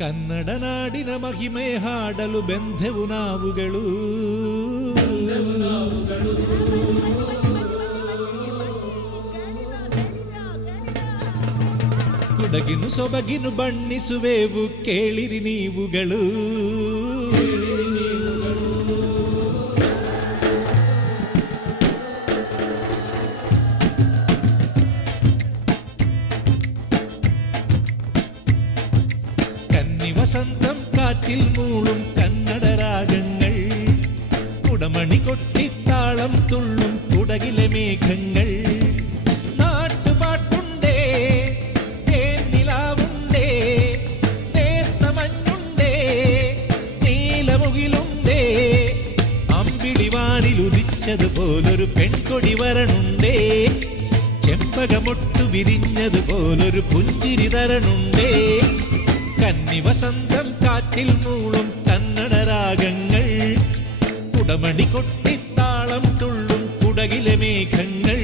ಕನ್ನಡ ನಾಡಿನ ಮಹಿಮೆ ಹಾಡಲು ಬೆಂದೆವು ನಾವುಗಳು. ಕುಡಗಿನು ಸೊಬಗಿನು ಬಣ್ಣಿಸುವೆವು ಕೇಳಿರಿ ನೀವುಗಳು. വസന്തം കാറ്റിൽ മൂളും കന്നഡ രാഗങ്ങൾ, കുടമണി കൊട്ടിത്താളം തുള്ളും കുടകിലെ മേഘങ്ങൾ. നാട്ടുപാട്ടുണ്ടേ, തേന്നിലാവുണ്ടേ, നേർത്ത മഞ്ഞുണ്ടേ, നീലമുകിലുണ്ടേ, അമ്പിളിവാനിൽ ഉദിച്ചതുപോലൊരു പെൺകൊടി വരണുണ്ടേ, ചെമ്പകമൊട്ടു വിരിഞ്ഞതുപോലൊരു പുഞ്ചിരി തരണുണ്ടേ. കന്നി വസന്തം കാറ്റിൽ മൂളും കന്നഡ രാഗങ്ങൾ, കുടമണി കൊട്ടിത്താളം തുള്ളും കുടകിലെ മേഘങ്ങൾ.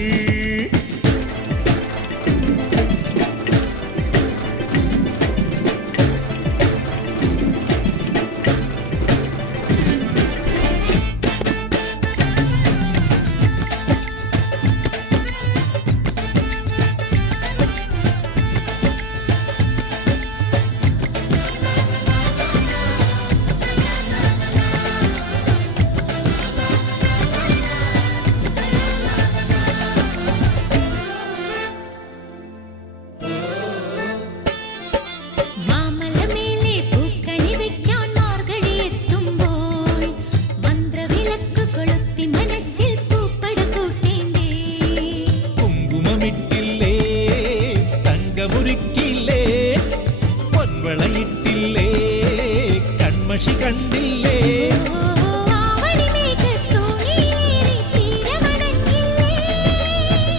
കണ്ടില്ലേ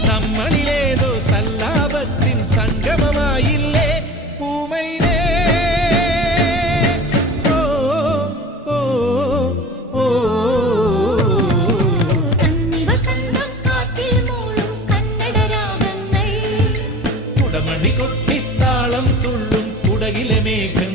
നമ്മളിലേതോ സല്ലാപത്തിൻ സംഗമമായില്ലേ പൂമൈനേ. ഓ ഓ ഓ കന്നി വസന്തം കാറ്റിൽ മൂളും കന്നഡ രാഗങ്ങൾ, കുടമണി കൊട്ടിത്താളം തുള്ളും കുടകിലെ മേഘങ്ങൾ.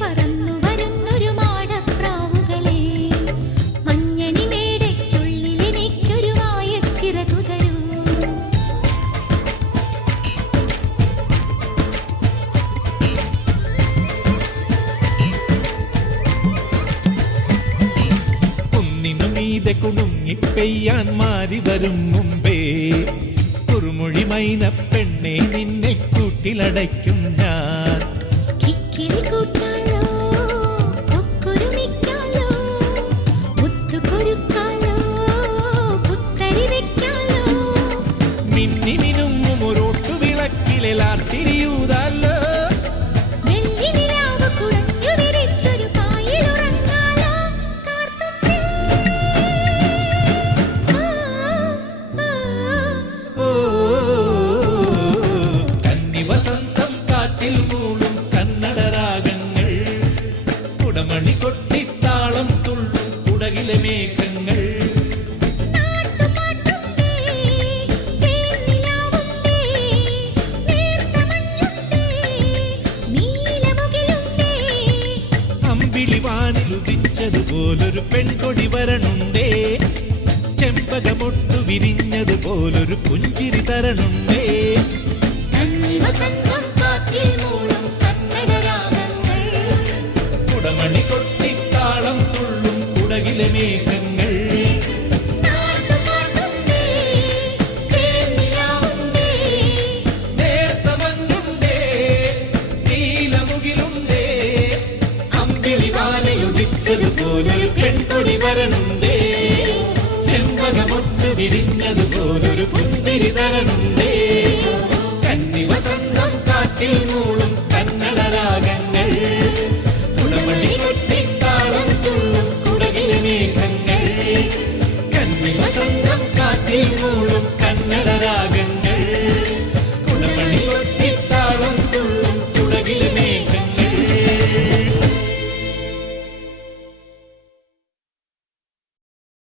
പറന്നു വരുന്നൊരു മാടപ്രാവുകളെ, മഞ്ഞണി മേടയ്ക്കുള്ളിൽ എനിക്കൊരു മായച്ചിറകു തരൂ. കുന്നിനു മീതെ കുണുങ്ങിപ്പെയ്യാൻ മാറി വരും മുമ്പേ, കുറുമൊഴി മൈന പെണ്ണെ നിന്നെ കൂട്ടിലടയ്ക്കും ഞാൻ. വസന്തം കാറ്റിൽ മൂളും കന്നഡ രാഗങ്ങൾ, കുടമണി കൊട്ടിത്താളം തുള്ളും കുടകിലെ മേഘങ്ങൾ. അമ്പിളിവാനിൽ ഉദിച്ചതുപോലൊരു പെൺകൊടി വരണുണ്ടേ, ചെമ്പകമൊട്ടു വിരിഞ്ഞതുപോലൊരു പുഞ്ചിരി തരണുണ്ടേ. വസന്തം കാറ്റിൽ മൂളും കന്നഡ രാഗങ്ങൾ, കുടമണി കൊട്ടിത്താളം തുള്ളും കുടകിലെ മേഘങ്ങൾ. കൊതിച്ചതുപോലൊരു പെൺകൊടി വരണുണ്ടേ, ചെമ്പകമൊട്ട് വിരിഞ്ഞതുപോലൊരു പുഞ്ചിരി തരണുണ്ടേ. കന്നി വസന്തം കാറ്റിൽ മൂളും കന്നഡ രാഗങ്ങൾ, കുടമണി കൊട്ടിത്താളം തുള്ളും കുടകിലെ മേഘങ്ങൾ. കന്നി വസന്തം കാറ്റിൽ മൂളും കന്നഡ രാഗങ്ങൾ.